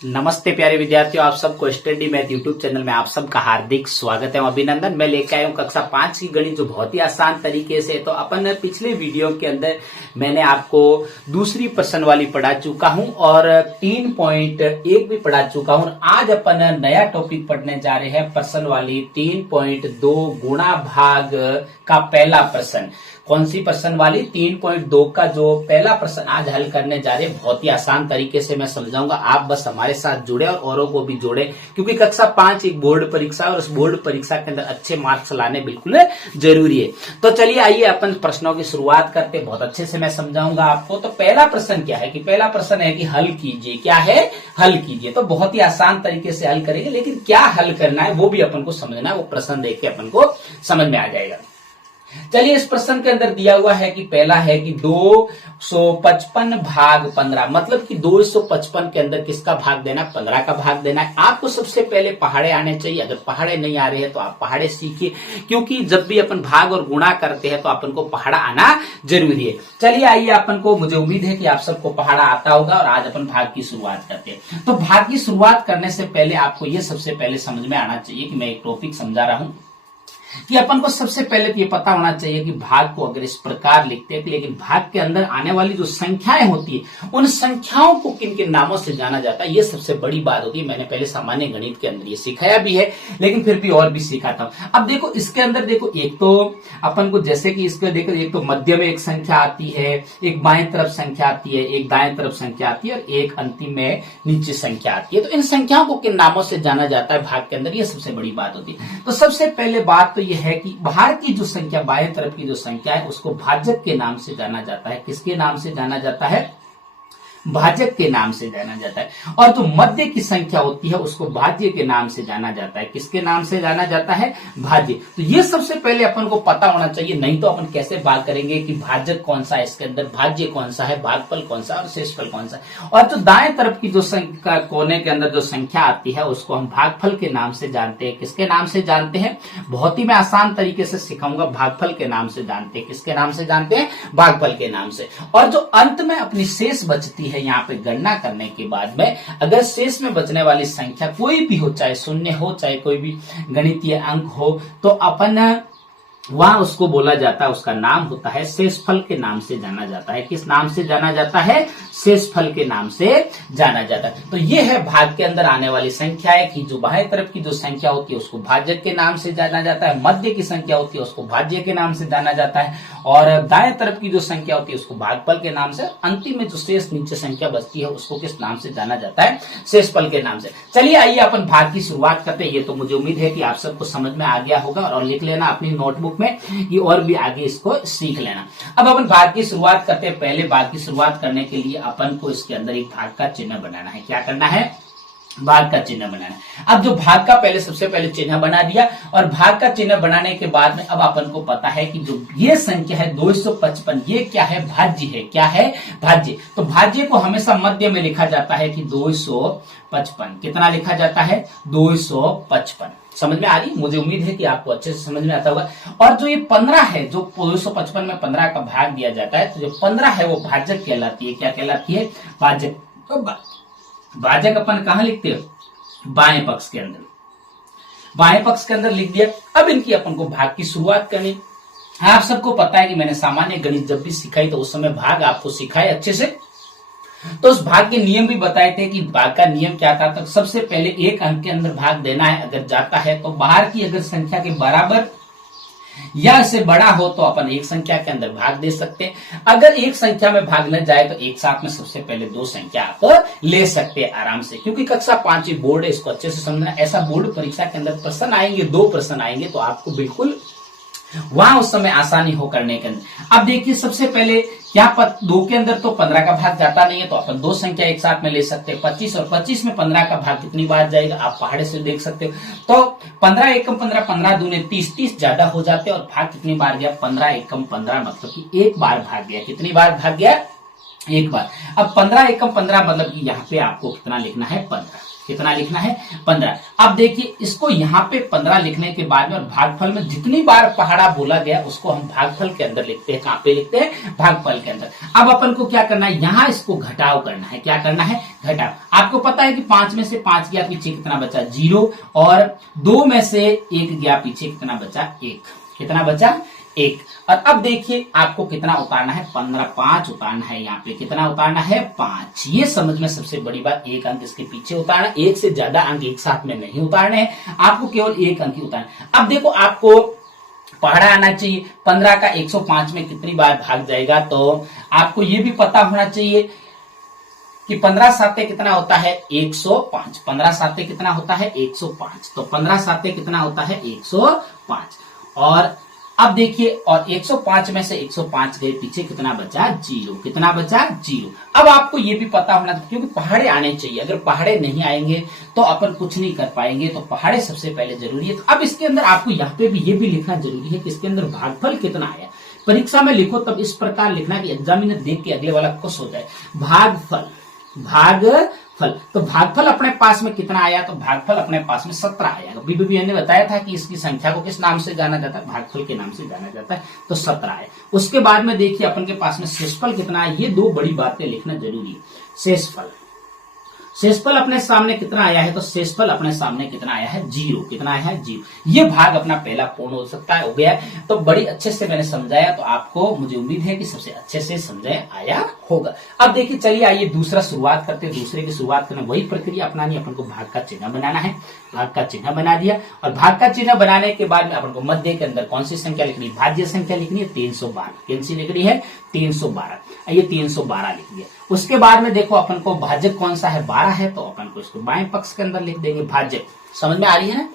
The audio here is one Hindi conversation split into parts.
नमस्ते प्यारे विद्यार्थियों, आप सबको स्टडी मैथ यूट्यूब चैनल में आप सबका हार्दिक स्वागत है। अभिनंदन। मैं लेकर आया हूँ कक्षा 5 की गणित, जो बहुत ही आसान तरीके से। तो अपन पिछले वीडियो के अंदर मैंने आपको दूसरी प्रश्न वाली पढ़ा चुका हूँ और 3.1 भी पढ़ा चुका हूँ। आज अपन नया टॉपिक पढ़ने जा रहे हैं, प्रश्न वाली 3.2 गुणा भाग का पहला प्रश्न। कौन सी प्रश्न वाली? 3.2 का जो पहला प्रश्न आज हल करने जा रहे हैं, बहुत ही आसान तरीके से मैं समझाऊंगा। आप बस हमारे साथ जुड़े और औरों को भी जोड़े, क्योंकि कक्षा 5 एक बोर्ड परीक्षा और उस बोर्ड परीक्षा के अंदर अच्छे मार्क्स लाने बिल्कुल जरूरी है। तो चलिए आइए अपन प्रश्नों की शुरुआत करते, बहुत अच्छे से मैं समझाऊंगा आपको। तो पहला प्रश्न क्या है कि पहला प्रश्न है कि हल कीजिए। क्या है? हल कीजिए। तो बहुत ही आसान तरीके से हल करेंगे, लेकिन क्या हल करना है वो भी अपन को समझना है। वो प्रश्न देख के अपन को समझ में आ जाएगा। चलिए, इस प्रश्न के अंदर दिया हुआ है कि पहला है कि 255 भाग 15, मतलब कि 255 के अंदर किसका भाग देना? 15 का भाग देना है। आपको सबसे पहले पहाड़े आने चाहिए। अगर पहाड़े नहीं आ रहे हैं तो आप पहाड़े सीखिए, क्योंकि जब भी अपन भाग और गुणा करते हैं तो अपन को पहाड़ा आना जरूरी है। चलिए आइए, अपन को, मुझे उम्मीद है कि आप सबको पहाड़ा आता होगा और आज अपन भाग की शुरुआत करते हैं। तो भाग की शुरुआत करने से पहले आपको यह सबसे पहले समझ में आना चाहिए कि मैं एक टॉपिक समझा रहा हूं कि अपन को सबसे पहले तो ये पता होना चाहिए कि भाग को अगर इस प्रकार लिखते हैं, लेकिन भाग के अंदर आने वाली जो संख्याएं होती है, उन संख्याओं को किन किन नामों से जाना जाता है, ये सबसे बड़ी बात होती है। मैंने पहले सामान्य गणित के अंदर ये सिखाया भी है, लेकिन फिर भी और भी सिखाता हूं। अब देखो, इसके अंदर देखो, एक तो अपन को, जैसे कि इसको देखो, एक तो मध्य में एक संख्या आती है, एक बाएं तरफ संख्या आती है, एक दाएं तरफ संख्या आती है और एक अंतिम में नीचे संख्या आती है। तो इन संख्याओं को किन नामों से जाना जाता है भाग के अंदर, ये सबसे बड़ी बात होती है। तो सबसे पहले बात तो यह है कि बाहर की जो संख्या, बाएं तरफ की जो संख्या है, उसको भाजक के नाम से जाना जाता है। किसके नाम से जाना जाता है? भाजक के नाम से जाना जाता है। और जो मध्य की संख्या होती है उसको भाज्य के नाम से जाना जाता है। किसके नाम से जाना जाता है? भाज्य। तो ये सबसे पहले अपन को पता होना चाहिए, नहीं तो अपन कैसे बात करेंगे कि भाजक कौन सा है, इसके अंदर भाज्य कौन सा है, भागफल कौन सा और शेषफल कौन सा है। और जो दाएं तरफ की जो संख्या, कोने के अंदर जो संख्या आती है, उसको हम भागफल के नाम से जानते हैं। किसके नाम से जानते हैं? बहुत ही मैं आसान तरीके से सिखाऊंगा। भागफल के नाम से जानते हैं। किसके नाम से जानते हैं? भागफल के नाम से। और जो अंत में अपनी शेष बचती है, यहाँ पे गणना करने के बाद में अगर शेष में बचने वाली संख्या कोई भी हो, चाहे शून्य हो, चाहे कोई भी गणितीय अंक हो, तो अपन वहां उसको बोला जाता है, उसका नाम होता है शेषफल के नाम से जाना जाता है। किस नाम से जाना जाता है? शेषफल के नाम से जाना जाता है। तो ये है भाग के अंदर आने वाली संख्या है कि जो बाएं तरफ की जो संख्या होती है उसको भाजक के नाम से जाना जाता है, मध्य की संख्या होती है उसको भाज्य के नाम से जाना जाता है, और दाएं तरफ की जो संख्या होती है उसको भागफल के नाम से, अंतिम में जो शेष नीचे संख्या बचती है उसको किस नाम से जाना जाता है? शेषफल के नाम से। चलिए आइए अपन भाग की शुरुआत करते हैं। ये तो मुझे उम्मीद है कि आप सबको समझ में आ गया होगा, और लिख लेना अपनी नोटबुक में, ये और भी आगे इसको सीख लेना। अब अपन भाग की शुरुआत करते हैं। पहले भाग की शुरुआत करने के लिए अपन को इसके अंदर एक भाग का चिन्ह बनाना है। क्या करना है? भाग का चिन्ह बनाना है। अब जो भाग का पहले, सबसे पहले चिन्ह बना दिया, और भाग का चिन्ह बनाने के बाद में अब अपन को पता है कि जो ये संख्या है 255, ये क्या है? भाज्य है। क्या है? भाज्य। तो भाज्य को हमेशा मध्य में लिखा जाता है कि 255। कितना लिखा जाता है? 255। समझ में आ रही? मुझे उम्मीद है कि आपको अच्छे से समझ में आता होगा। और जो ये 15 है, जो 255 में 15 का भाग दिया जाता है, तो जो 15 है वो भाजक कहलाती है। क्या कहलाती है? भाजक। तो भाजक अपन कहां लिखते हो? बाएं पक्ष के अंदर। बाएं पक्ष के अंदर लिख दिया। अब इनकी अपन को भाग की शुरुआत करनी। आप सबको पता है कि मैंने सामान्य गणित जब भी सिखाई तो उस समय भाग आपको सिखाए अच्छे से, तो उस भाग के नियम भी बताए थे कि भाग का नियम क्या था। तो सबसे पहले एक अंक के अंदर भाग देना है। अगर जाता है तो बाहर की अगर संख्या के बराबर या इससे बड़ा हो तो अपन एक संख्या के अंदर भाग दे सकते हैं। अगर एक संख्या में भाग न जाए तो एक साथ में सबसे पहले दो संख्या आप ले सकते हैं आराम से, क्योंकि कक्षा 5 बोर्ड है, इसको अच्छे से समझना। ऐसा बोर्ड परीक्षा के अंदर प्रश्न आएंगे, 2 प्रश्न आएंगे, तो आपको बिल्कुल वहां उस समय आसानी हो करने के अंदर। अब देखिए, सबसे पहले क्या 2 के अंदर तो 15 का भाग जाता नहीं है, तो अपन 2 संख्या एक साथ में ले सकते हैं। 25 और 25 में 15 का भाग कितनी बार जाएगा आप पहाड़े से देख सकते हो। तो 15 एकम 15, 15 दूने 30, 30 ज्यादा हो जाते हैं, और भाग कितनी बार गया? 15 एकम 15, मतलब कि एक बार भाग गया। कितनी बार भाग गया? एक बार। अब 15 एकम 15 मतलब कि यहाँ पे आपको कितना लिखना है? 15। कितना लिखना है 15। अब देखिए इसको यहाँ पे 15 लिखने के बाद में और भागफल में जितनी बार पहाड़ा बोला गया उसको हम भागफल के अंदर लिखते हैं। कहां पे लिखते हैं? भागफल के अंदर। अब अपन को क्या करना है, यहाँ इसको घटाव करना है। क्या करना है? घटाव। आपको पता है कि 5 में से 5 गया पीछे कितना बचा 0, और 2 में से 1 गया पीछे कितना बचा 1। कितना बचा 1। और अब देखिए आपको कितना उतारना है 15, 5 उतारना है। यहाँ पे कितना उतारना है 5। ये समझ में सबसे बड़ी बात, एक अंक इसके पीछे उतारना, एक से ज्यादा अंक एक साथ में नहीं उतारने हैं, आपको केवल एक अंक ही उतारना। अब देखो आपको पहाड़ा आना चाहिए 15 का 105 में कितनी बार भाग जाएगा, तो आपको ये भी पता होना चाहिए कि 15 साते कितना होता है 105। 15 साते कितना होता है 105। तो 15 साते कितना होता है 105। और अब देखिए, और 105 में से 105 गए पीछे कितना बचा 0। कितना बचा 0। अब आपको ये भी पता होना चाहिए क्योंकि पहाड़े आने चाहिए, अगर पहाड़े नहीं आएंगे तो अपन कुछ नहीं कर पाएंगे, तो पहाड़े सबसे पहले जरूरी है। तो अब इसके अंदर आपको यहाँ पे भी ये भी लिखना जरूरी है कि इसके अंदर भागफल कितना आया। परीक्षा में लिखो तब इस प्रकार लिखना कि एग्जामिनर देख के अगले वाला खुश हो जाए। भागफल, भागफल, तो भागफल अपने पास में कितना आया, तो भागफल अपने पास में 17 आया। बीबीबी ने बताया था कि इसकी संख्या को किस नाम से जाना जाता है, भागफल के नाम से जाना जाता है, तो 17 आया। उसके बाद में देखिए अपन के पास में शेषफल कितना है, ये 2 बड़ी बातें लिखना जरूरी है। शेषफल, शेषफल अपने सामने कितना आया है, तो शेषफल अपने सामने कितना आया है 0। कितना आया है 0। ये भाग अपना पहला पूर्ण हो सकता है, हो गया। तो बड़ी अच्छे से मैंने समझाया, तो आपको मुझे उम्मीद है कि सबसे अच्छे से समझ आया होगा। अब देखिए चलिए आइए दूसरा शुरुआत करते हैं। दूसरे की शुरुआत करना वही प्रक्रिया अपनानी, अपन को भाग का चिन्ह बनाना है। भाग का चिन्ह बना दिया, और भाग का चिन्ह बनाने के बाद में अपन को मध्य के अंदर कौन सी संख्या लिखनी है, भाज्य संख्या लिखनी है 312। कौन सी लिखनी है 312। ये 312 लिख दिया। उसके बाद में देखो अपन को भाजक कौन सा है 12 है, तो अपन को इसको बाएं पक्ष के अंदर लिख देंगे भाजक। समझ में आ रही है ना।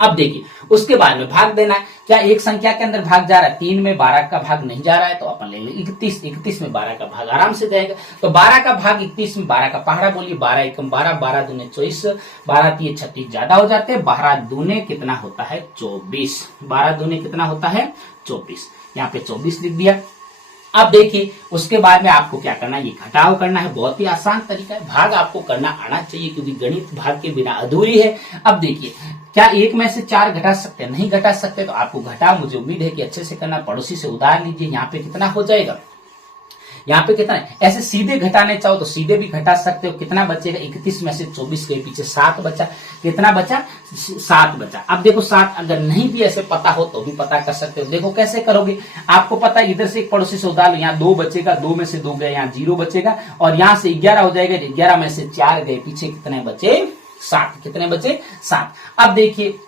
अब देखिए उसके बाद में भाग देना है। क्या एक संख्या के अंदर भाग जा रहा है, 3 में 12 का भाग नहीं जा रहा है, तो अपन लेंगे 31। 31 में 12 का भाग आराम से जाएगा। तो 12 का भाग 31 में 12 का पहाड़ा बोलिए 12 एकम 12, 12 दूने 24, 12 तीन 36 ज्यादा हो जाते हैं। 12 दूने कितना होता है 24। 12 दूने कितना होता है 24। यहाँ पे 24 लिख दिया। अब देखिए उसके बाद में आपको क्या करना है, ये घटाव करना है। बहुत ही आसान तरीका है, भाग आपको करना आना चाहिए क्योंकि गणित भाग के बिना अधूरी है। अब देखिए क्या 1 में से 4 घटा सकते हैं, नहीं घटा सकते, तो आपको घटाव मुझे उम्मीद है कि अच्छे से करना। पड़ोसी से उधार लीजिए, यहाँ पे कितना हो जाएगा, यहाँ पे कितना है। ऐसे सीधे घटाने चाहो तो सीधे भी घटा सकते हो। कितना बचेगा 31 में से 24 के पीछे 7 बचा। कितना बचा 7 बचा। अब देखो 7 अगर नहीं भी ऐसे पता हो तो भी पता कर सकते हो। देखो कैसे करोगे, आपको पता है इधर से एक पड़ोसी से उधार लो, यहाँ 2 बचेगा, 2 में से 2 गए, यहाँ 0 बचेगा, और यहाँ से 11 हो जाएगा। 11 में से 4 गए, पीछे कितने बचे 7। कितने बचे 7। अब देखिए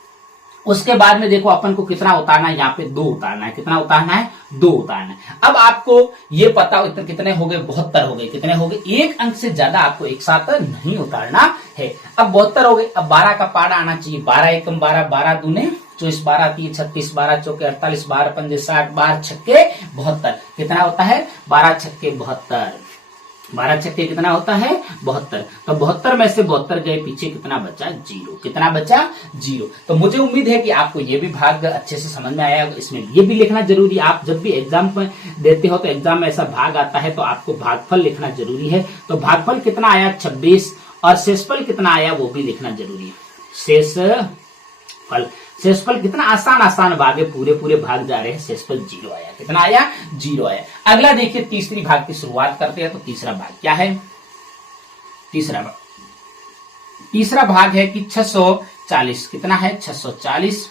उसके बाद में देखो अपन को कितना उतारना है, यहाँ पे 2 उतारना है। कितना उतारना है 2 उतारना है। अब आपको ये पता हो कितने हो गए 72 हो गए। कितने हो गए, एक अंक से ज्यादा आपको एक साथ नहीं उतारना है। अब 72 हो गए। अब 12 का पारा आना चाहिए। 12 एकम 12, 12 दूने 24, 12 तीन 36, 12 चौके 48, 12 पंजे 60, 12 छक्के 72। कितना होता है 12 छक्के 72। 12 छक्के कितना होता है 72। तो 72 में से 72 गए, पीछे कितना बचा 0। कितना बचा 0। तो मुझे उम्मीद है कि आपको ये भी भाग अच्छे से समझ में आया होगा। इसमें ये भी लिखना जरूरी है, आप जब भी एग्जाम में देते हो तो एग्जाम में ऐसा भाग आता है तो आपको भागफल लिखना जरूरी है। तो भागफल कितना आया 26, और शेषफल कितना आया वो भी लिखना जरूरी है। शेषफल, शेषफल कितना आसान भाग है, पूरे भाग जा रहे हैं। शेषफल 0 आया। कितना आया 0 आया। अगला देखिए तीसरी भाग की शुरुआत करते हैं। तो तीसरा भाग क्या है, तीसरा भाग है कि 640। कितना है 640।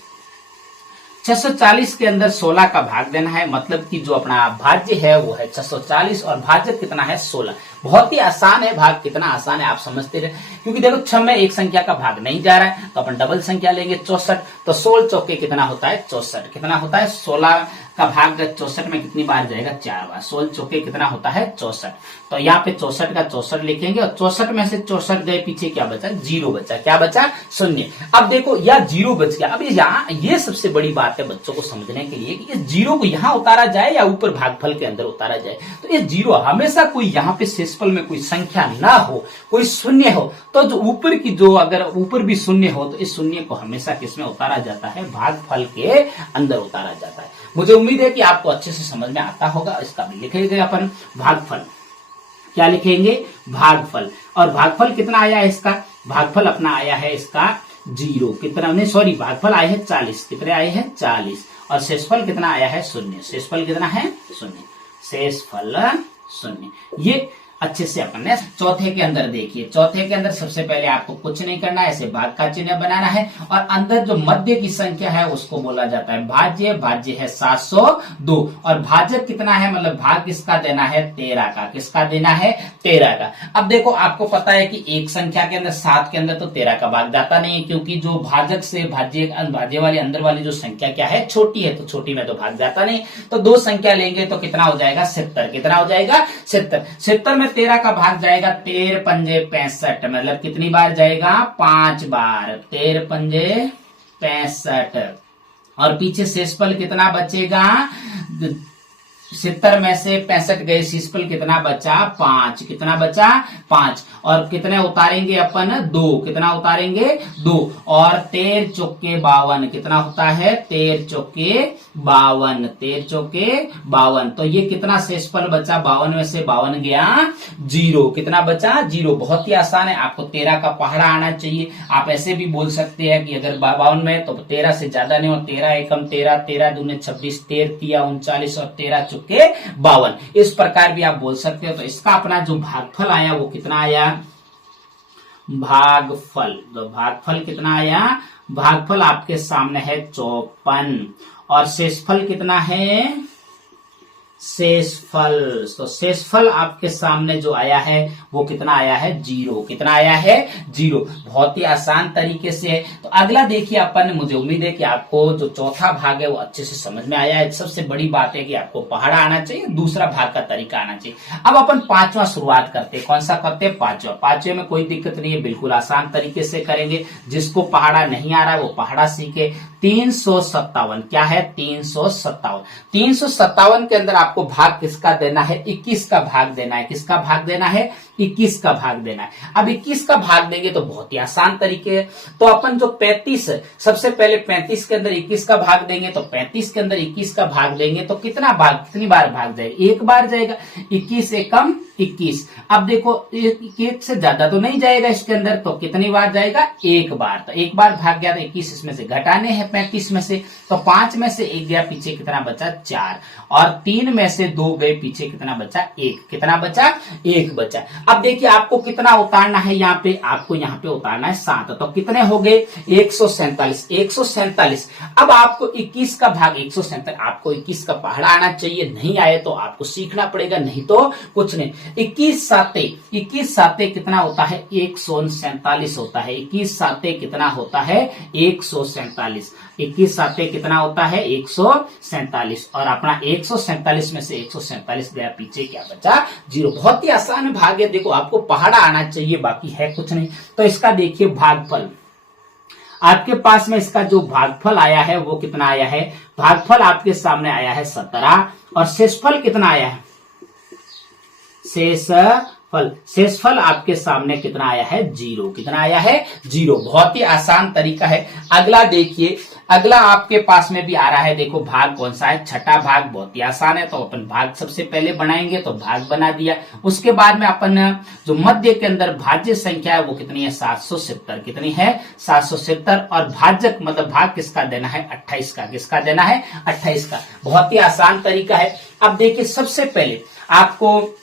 640 के अंदर 16 का भाग देना है, मतलब कि जो अपना भाज्य है वो है 640 और भाजक कितना है 16। बहुत ही आसान है भाग, कितना आसान है आप समझते रहे। क्योंकि देखो 6 में एक संख्या का भाग नहीं जा रहा है तो अपन डबल संख्या लेंगे 64। तो 16 चौके कितना होता है 64। कितना होता है 16 का भाग 64 में कितनी बार जाएगा 4 बार। 16 चौके कितना होता है 64। तो यहाँ पे 64 का 64 लिखेंगे, और 64 में से 64 गए, पीछे क्या बचा 0 बचा। क्या बचा 0। अब देखो यह 0 बच गया। अब यहाँ ये सबसे बड़ी बात है बच्चों को समझने के लिए कि इस 0 को यहाँ उतारा जाए या ऊपर भागफल के अंदर उतारा जाए। तो इस 0 हमेशा कोई यहाँ पे शेषफल में कोई संख्या ना हो, कोई शून्य हो, तो जो ऊपर की जो अगर ऊपर भी शून्य हो तो इस शून्य को हमेशा किसमें उतारा जाता है भागफल के अंदर उतारा जाता है। मुझे उम्मीद है कि आपको अच्छे से समझ में आता होगा। इसका भी लिखेंगे अपन भागफल। क्या लिखेंगे, भागफल। और भागफल कितना आया है इसका, भागफल अपना आया है इसका 0, कितना नहीं सॉरी भागफल आए हैं 40, कितने आए हैं 40, और शेषफल कितना आया है 0, शेषफल कितना है 0, शेषफल 0। ये अच्छे से अपन ने चौथे के अंदर देखिए, चौथे के अंदर सबसे पहले आपको कुछ नहीं करना है, ऐसे भाग का चिन्ह बनाना है और अंदर जो मध्य की संख्या है उसको बोला जाता है भाज्य। भाज्य है 702 और भाजक कितना है, मतलब भाग किसका देना है 13 का, किसका देना है 13 का। अब देखो आपको पता है कि एक संख्या के अंदर 7 के अंदर तो 13 का भाग जाता नहीं है, क्योंकि जो भाजक से भाज्य वाली अंदर वाली जो संख्या क्या है छोटी है, तो छोटी में तो भाग जाता नहीं। तो दो संख्या लेंगे तो कितना हो जाएगा 70, कितना हो जाएगा 70। 70 में 13 का भाग जाएगा 13 पंजे 65, मतलब कितनी बार जाएगा 5 बार, 13 पंजे 65। और पीछे शेषफल कितना बचेगा, 70 में से 65 गए, शेषफल कितना बचा 5, कितना बचा 5। और कितने उतारेंगे अपन 2, कितना उतारेंगे 2, और 13 चौके 52, कितना होता है 13 चौके 52, 13 चौके 52। तो ये कितना शेषफल बचा, 52 में से 52 गया 0, कितना बचा 0। बहुत ही आसान है, आपको 13 का पहाड़ा आना चाहिए। आप ऐसे भी बोल सकते हैं कि अगर 52 में तो 13 से ज्यादा नहीं हो, 13 एकम 13, 13 दूने 26, 13 तिया 39 और 13 चौके 52, इस प्रकार भी आप बोल सकते हो। तो इसका अपना जो भागफल आया वो कितना आया, भागफल, तो भागफल कितना आया, भागफल आपके सामने है 54 और शेषफल कितना है, शेषफल, तो शेषफल आपके सामने जो आया है वो कितना आया है 0, कितना आया है 0। बहुत ही आसान तरीके से है। तो अगला देखिए अपन, मुझे उम्मीद है कि आपको जो चौथा भाग है वो अच्छे से समझ में आया है। सबसे बड़ी बात है कि आपको पहाड़ा आना चाहिए, दूसरा भाग का तरीका आना चाहिए। अब अपन पांचवा शुरुआत करते हैं, कौन सा करते हैं पांचवा। पांचवे में कोई दिक्कत नहीं है, बिल्कुल आसान तरीके से करेंगे। जिसको पहाड़ा नहीं आ रहा है वो पहाड़ा सीखे। 357 क्या है 357, 357 के अंदर आपको भाग किसका देना है 21 का भाग देना है, किसका भाग देना है 21 का भाग देना है। अब 21 का भाग देंगे तो बहुत ही आसान तरीके है। तो अपन जो 35, सबसे पहले 35 के अंदर 21 का भाग देंगे, तो 35 के अंदर 21 का भाग देंगे तो कितना भाग, कितनी बार भाग जाएगा, एक बार जाएगा, 21 एकम 21। अब देखो एक से ज्यादा तो नहीं जाएगा इसके अंदर, तो कितनी बार जाएगा एक बार, तो एक बार भाग गया तो 21 इसमें से घटाने हैं 35 में से, तो 5 में से 1 गया, पीछे कितना बचा 4, और 3 में से 2 गए, पीछे कितना बचा 1, कितना बचा 1 बचा। अब देखिए आपको कितना उतारना है, यहाँ पे आपको यहाँ पे उतारना है 7, तो कितने हो गए 147, 147। अब आपको 21 का भाग 147, आपको 21 का पहाड़ा आना चाहिए, नहीं आए तो आपको सीखना पड़ेगा, नहीं तो कुछ नहीं। 21 साते कितना होता है 147 होता है, 21 साते कितना होता है 147, 21 साते कितना होता है 147, और अपना 147 में से 147 गया, पीछे क्या बचा 0। बहुत ही आसान भाग है, देखो आपको पहाड़ा आना चाहिए, बाकी है कुछ नहीं। तो इसका देखिए भागफल, आपके पास में इसका जो भागफल आया है वो कितना आया है, भागफल आपके सामने आया है 17, और शेषफल कितना आया है, शेषफल आपके सामने कितना आया है 0, कितना आया है 0। बहुत ही आसान तरीका है। अगला देखिए, अगला आपके पास में भी आ रहा है, देखो भाग कौन सा है, छठा भाग, बहुत ही आसान है। तो अपन भाग सबसे पहले बनाएंगे, तो भाग बना दिया। उसके बाद में अपन जो मध्य के अंदर भाज्य संख्या है वो कितनी है 770, कितनी है 770, और भाजक मतलब भाग किसका देना है 28 का, किसका देना है 28 का। बहुत ही आसान तरीका है। अब देखिए सबसे पहले आपको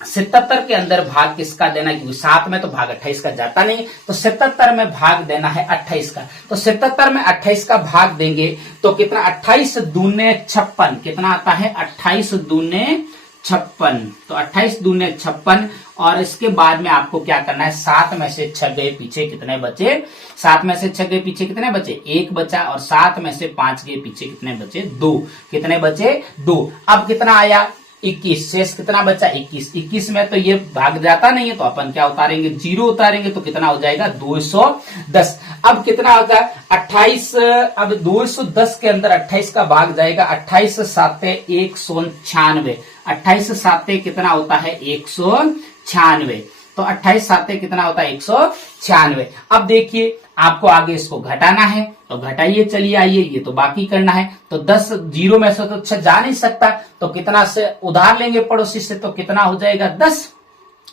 77 के अंदर भाग किसका देना है, क्योंकि 7 में तो भाग 28 का जाता नहीं, तो 77 में भाग देना है 28 का। तो 77 में 28 का भाग देंगे तो कितना 28 दूने 56, कितना आता है 28 दूने 56, तो 28 दूने 56। और इसके बाद में आपको क्या करना है, 7 में से 6 गए, पीछे कितने बचे, 7 में से 6 गए, पीछे कितने बचे 1 बचा, और 7 में से 5 गए, पीछे कितने बचे 2, कितने बचे 2। अब कितना आया 21, शेष कितना बचा 21, 21 में तो ये भाग जाता नहीं है, तो अपन क्या उतारेंगे 0 उतारेंगे, तो कितना हो जाएगा 210। अब कितना होगा 28, अब 210 के अंदर 28 का भाग जाएगा, 28 साते 196, 28 साते कितना होता है 196, तो 28 साते कितना होता है 196। अब देखिए आपको आगे इसको घटाना है, तो घटाइए, चलिए आइए, ये तो बाकी करना है। तो 10 0 में से तो 6 जा नहीं सकता, तो कितना से उधार लेंगे पड़ोसी से, तो कितना हो जाएगा 10,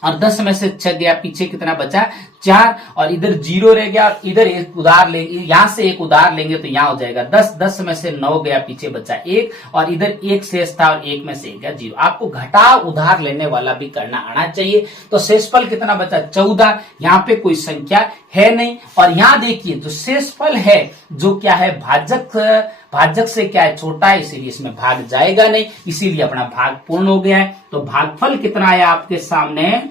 और 10 में से 6 गया, पीछे कितना बचा 4, और इधर 0 रह गया, इधर एक उधार लेंगे, यहां से एक उधार लेंगे तो यहां हो जाएगा 10, 10 में से 9 गया, पीछे बचा 1, और इधर 1 शेष था और 1 में से 1 गया 0। आपको घटाव उधार लेने वाला भी करना आना चाहिए। तो शेषफल कितना बचा 14, यहाँ पे कोई संख्या है नहीं, और यहाँ देखिए जो शेषफल है जो क्या है भाजक से क्या है छोटा है, इसीलिए इसमें भाग जाएगा नहीं, इसीलिए अपना भाग पूर्ण हो गया है। तो भागफल कितना आया आपके सामने,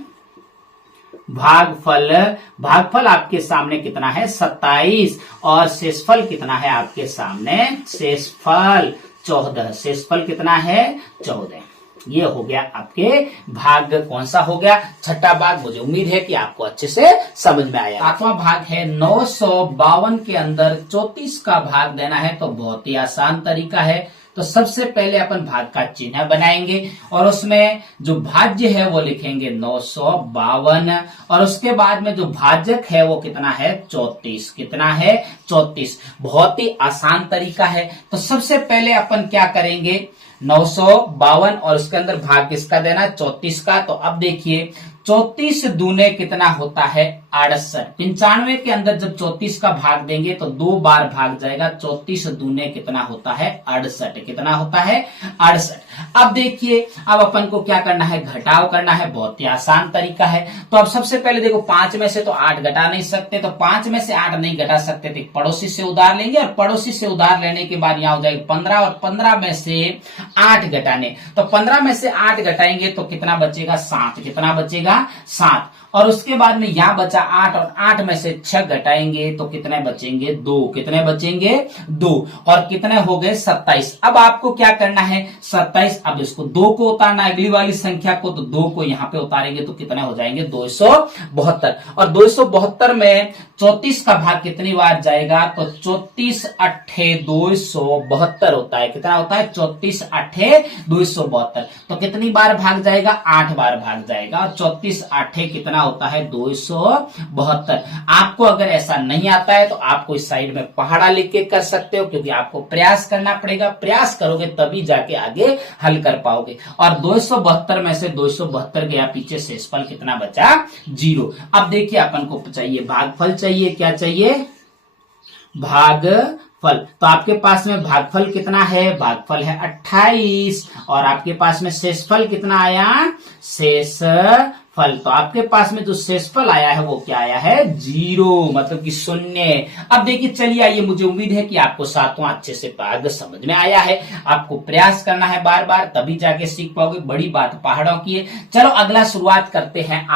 भागफल आपके सामने कितना है 27, और शेषफल कितना है आपके सामने, शेषफल 14, शेषफल कितना है 14। ये हो गया आपके भाग, कौन सा हो गया, छठा भाग। मुझे उम्मीद है कि आपको अच्छे से समझ में आया। सातवां भाग है 952 के अंदर 34 का भाग देना है, तो बहुत ही आसान तरीका है। तो सबसे पहले अपन भाग का चिन्ह बनाएंगे और उसमें जो भाज्य है वो लिखेंगे 952, और उसके बाद में जो भाजक है वो कितना है 34, कितना है 34। बहुत ही आसान तरीका है। तो सबसे पहले अपन क्या करेंगे 952 और उसके अंदर भाग किसका देना 34 का। तो अब देखिए 34 दूने कितना होता है 68। 95 के अंदर जब 34 का भाग देंगे तो 2 बार भाग जाएगा। 34 दूने कितना होता है 68, कितना होता है 68। अब देखिए अब अपन को क्या करना है, घटाव करना है। बहुत ही आसान तरीका है। तो अब सबसे पहले देखो 5 में से तो 8 घटा नहीं सकते, तो 5 में से 8 नहीं घटा सकते तो पड़ोसी से उधार लेंगे, और पड़ोसी से उधार लेने के बाद यहां हो जाएगा 15, और 15 में से 8 घटाने, तो 15 में से 8 घटाएंगे तो कितना बचेगा 7, कितना बचेगा 7, और उसके बाद में यहां बचा 8, और 8 में से 6 घटाएंगे तो कितने बचेंगे 2, कितने बचेंगे 2, और कितने हो गए 27। अब आपको क्या करना है 27, अब इसको 2 को उतारना है अगली वाली संख्या को, तो 2 को यहां पे उतारेंगे तो कितने हो जाएंगे 272, और 272 में 34 का भाग कितनी बार जाएगा, तो 34 अट्ठे 272 होता है, कितना होता है 34 अट्ठे 272, तो कितनी बार भाग जाएगा 8 बार भाग जाएगा, और 34 अट्ठे कितना होता है 272। आपको अगर ऐसा नहीं आता है तो आपको इस साइड में पहाड़ा लिख के कर सकते हो, क्योंकि आपको प्रयास करना पड़ेगा, प्रयास करोगे तभी जाके आगे हल कर पाओगे। और 272 में से 272 गया पीछे, शेषफल कितना बचा 0। अब देखिए अपन को चाहिए भागफल, चाहिए क्या चाहिए भागफल। तो आपके पास में भागफल कितना है, भागफल है 28, और आपके पास में शेषफल कितना आया शेषफल। तो आपके पास में जो शेषफल आया है वो क्या आया है 0, मतलब कि 0। अब देखिए चलिए आइए, मुझे उम्मीद है कि आपको सातवां अच्छे से भाग समझ में आया है। आपको प्रयास करना है बार बार, तभी जाके सीख पाओगे। बड़ी बात पहाड़ों की है। चलो अगला शुरुआत करते हैं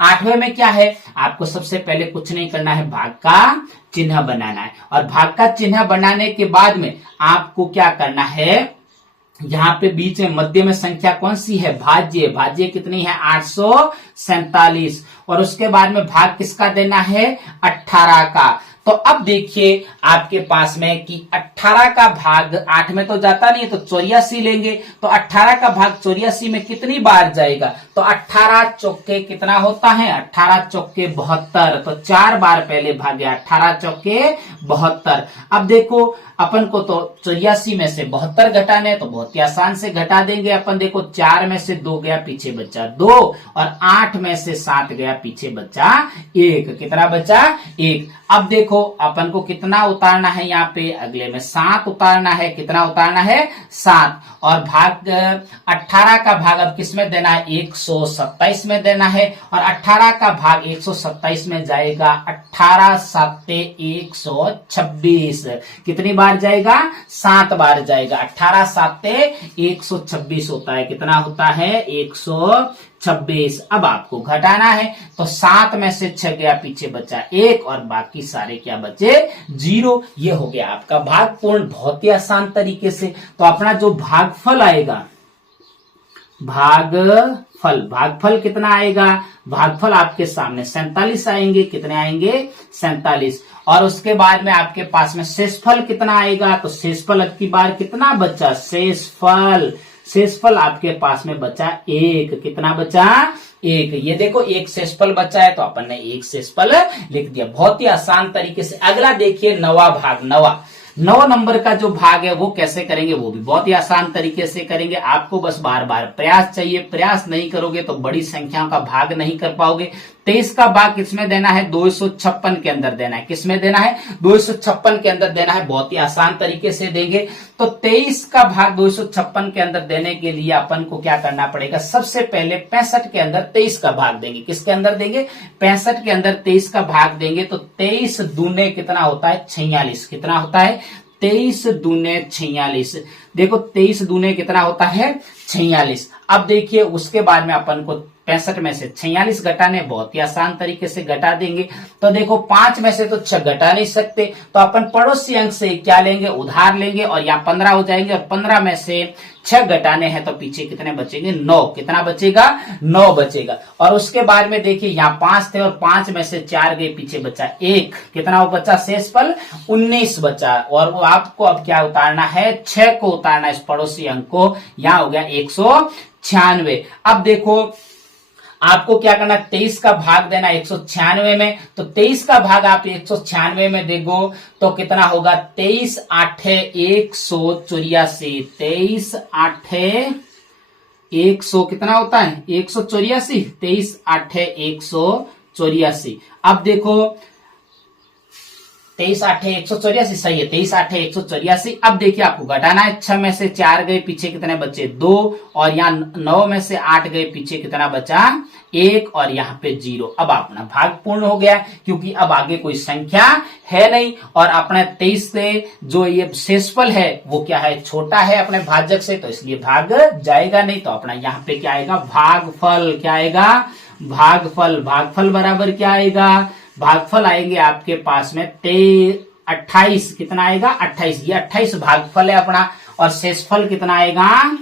आठवें में क्या है, आपको सबसे पहले कुछ नहीं करना है, भाग का चिन्ह बनाना है। और भाग का चिन्ह बनाने के बाद में आपको क्या करना है, यहाँ पे बीच में मध्य में संख्या कौन सी है भाज्य, भाज्य कितनी है 847, और उसके बाद में भाग किसका देना है 18 का। तो अब देखिए आपके पास में कि 18 का भाग 8 में तो जाता नहीं है, तो 84 लेंगे, तो 18 का भाग 84 में कितनी बार जाएगा, तो 18 चौके कितना होता है 18 चौके 72, तो 4 बार पहले भागे 18 चौके 72। अब देखो अपन को तो 84 में से 72 घटाने, तो बहुत ही आसान से घटा देंगे अपन। देखो 4 में से 2 गया पीछे बचा 2, और 8 में से 7 गया पीछे बचा 1, कितना बचा 1। अब देखो अपन को कितना उतारना है, यहाँ पे अगले में 7 उतारना है, कितना उतारना है 7, और भाग 18 का भाग अब किस में देना है 127 में देना है, और 18 का भाग 127 में जाएगा 18 7 126, कितनी बार जाएगा 7 बार जाएगा। 18 7 126 होता है, कितना होता है 126। अब आपको घटाना है, तो 7 में से 6 गया पीछे बचा 1, और बाकी सारे क्या बचे 0। ये हो गया आपका भाग पूर्ण, बहुत ही आसान तरीके से। तो अपना जो भागफल आएगा, भागफल कितना आएगा, भागफल आपके सामने 47 आएंगे, कितने आएंगे 47, और उसके बाद में आपके पास में शेषफल कितना आएगा, तो शेषफल अब की बार कितना बचा शेषफल आपके पास में बचा 1, कितना बचा 1। ये देखो 1 शेषफल बचा है, तो अपन ने 1 शेषफल लिख दिया, बहुत ही आसान तरीके से। अगला देखिए नवा भाग, 9 नंबर का जो भाग है वो कैसे करेंगे, वो भी बहुत ही आसान तरीके से करेंगे। आपको बस बार बार प्रयास चाहिए, प्रयास नहीं करोगे तो बड़ी संख्याओं का भाग नहीं कर पाओगे। 23 का भाग किसमें देना है, 256 के अंदर देना है। किसमें देना है, 256 के अंदर देना है। बहुत ही आसान तरीके से देंगे। तो 23 का भाग 256 के अंदर देने के लिए अपन को क्या करना पड़ेगा, सबसे पहले 65 के अंदर 23 का भाग देंगे। किसके अंदर देंगे, 65 के अंदर 23 का भाग देंगे। तो 23 दूने कितना होता है, 46। कितना होता है, 23 दूने 46। देखो 23 दूने कितना होता है, 46। अब देखिए उसके बाद में अपन को 65 में से 46 घटाने, बहुत ही आसान तरीके से घटा देंगे। तो देखो 5 में से तो 6 घटा नहीं सकते, तो अपन पड़ोसी अंक से क्या लेंगे, उधार लेंगे, और यहाँ 15 हो जाएंगे। और 15 में से 6 घटाने हैं तो पीछे कितने बचेंगे, 9। कितना बचेगा, 9 बचेगा। और उसके बाद में देखिए यहाँ 5 थे और 5 में से 4 गए, पीछे बचा 1। कितना वो बचा, शेषफल 19 बचा। और वो आपको अब क्या उतारना है, 6 को उतारना है इस पड़ोसी अंक को। यहाँ हो गया 196। अब देखो आपको क्या करना, 23 का भाग देना 196 में। तो 23 का भाग आप 196 में देखो तो कितना होगा, 23 आठे 184। 23 आठे 100 कितना होता है, 184। 23 आठे 184। अब देखो 23 आठे 184 सही है, 23 आठे 184। अब देखिए आपको घटाना है, 6 में से 4 गए, पीछे कितने बचे, 2। और यहाँ 9 में से 8 गए, पीछे कितना बचा, 1। और यहाँ पे 0। अब अपना भाग पूर्ण हो गया, क्योंकि अब आगे कोई संख्या है नहीं। और अपने 23 से जो ये शेषफल है वो क्या है, छोटा है अपने भाजक से, तो इसलिए भाग जाएगा नहीं। तो अपना यहाँ पे क्या आएगा, भागफल। क्या आएगा, भागफल। भागफल बराबर क्या आएगा, भागफल आएंगे आपके पास में 28। कितना आएगा, 28। ये 28 भागफल है अपना। और शेषफल कितना आएगा,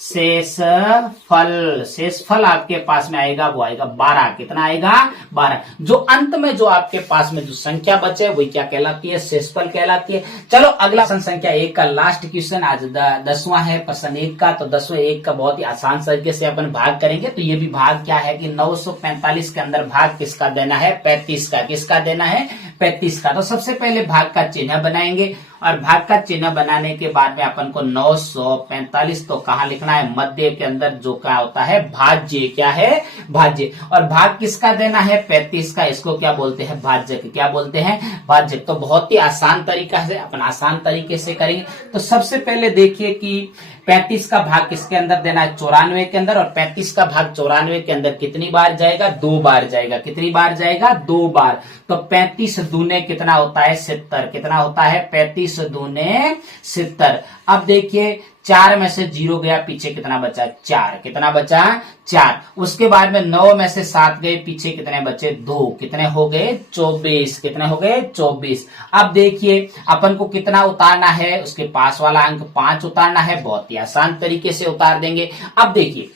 शेषफल। शेषफल आपके पास में आएगा, वो आएगा 12। कितना आएगा, 12। जो अंत में जो आपके पास में जो संख्या बचे वही क्या कहलाती है, शेषफल कहलाती है। चलो अगला प्रश्न संख्या 1 का लास्ट क्वेश्चन, आज 10वां है प्रश्न 1 का। तो 10वें 1 का बहुत ही आसान तरीके से अपन भाग करेंगे। तो ये भी भाग क्या है कि 945 के अंदर भाग किसका देना है, 35 का। किसका देना है, 35 का। तो सबसे पहले भाग का चिन्ह बनाएंगे, और भाग का चिन्ह बनाने के बाद में अपन को 945 तो कहाँ लिखना है, मध्य के अंदर जो क्या होता है, भाज्य। क्या है, भाज्य। और भाग किसका देना है, 35 का। इसको क्या बोलते हैं, भाज्यक। क्या बोलते हैं, भाज्यक। तो बहुत ही आसान तरीका से अपन आसान तरीके से करेंगे। तो सबसे पहले देखिए कि 35 का भाग किसके अंदर देना है, 94 के अंदर। और 35 का भाग 94 के अंदर कितनी बार जाएगा, 2 बार जाएगा। कितनी बार जाएगा, 2 बार। तो 35 दूने कितना होता है, 70। कितना होता है, 35 दूने 70। अब देखिए 4 में से 0 गया, पीछे कितना बचा, 4। कितना बचा, 4। उसके बाद में 9 में से 7 गए, पीछे कितने बचे, 2। कितने हो गए, 24। कितने हो गए, 24। अब देखिए अपन को कितना उतारना है, उसके पास वाला अंक 5 उतारना है। बहुत ही आसान तरीके से उतार देंगे। अब देखिए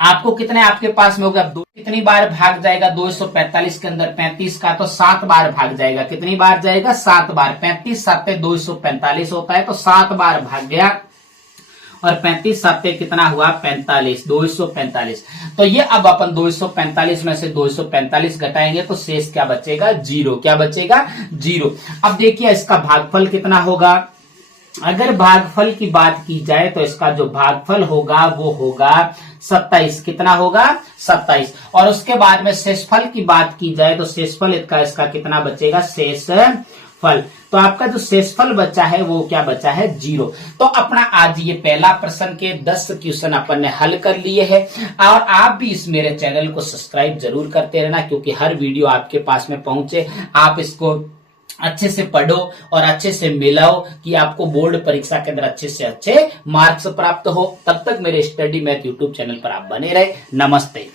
आपको कितने आपके पास में होगा, 2। कितनी बार भाग जाएगा 245 के अंदर 35 का, तो 7 बार भाग जाएगा। कितनी बार जाएगा, 7 बार। 35 7 245 होता है, तो 7 बार भाग गया। और 35 7 कितना हुआ, 45, 245। तो ये अब अपन 245 में से 245 घटाएंगे तो शेष क्या बचेगा, 0। क्या बचेगा, 0। अब देखिए इसका भागफल कितना होगा। अगर भागफल की बात की जाए तो इसका जो भागफल होगा वो होगा 27। कितना होगा, 27। और उसके बाद में शेषफल की बात की जाए तो शेषफल इसका कितना बचेगा, शेषफल। तो आपका जो शेषफल बचा है वो क्या बचा है, 0। तो अपना आज ये पहला प्रश्न के 10 क्वेश्चन अपन ने हल कर लिए हैं। और आप भी इस मेरे चैनल को सब्सक्राइब जरूर करते रहना, क्योंकि हर वीडियो आपके पास में पहुंचे। आप इसको अच्छे से पढ़ो और अच्छे से मिलाओ कि आपको बोर्ड परीक्षा के अंदर अच्छे से अच्छे मार्क्स प्राप्त हो। तब तक मेरे स्टडी मैथ यूट्यूब चैनल पर आप बने रहे। नमस्ते।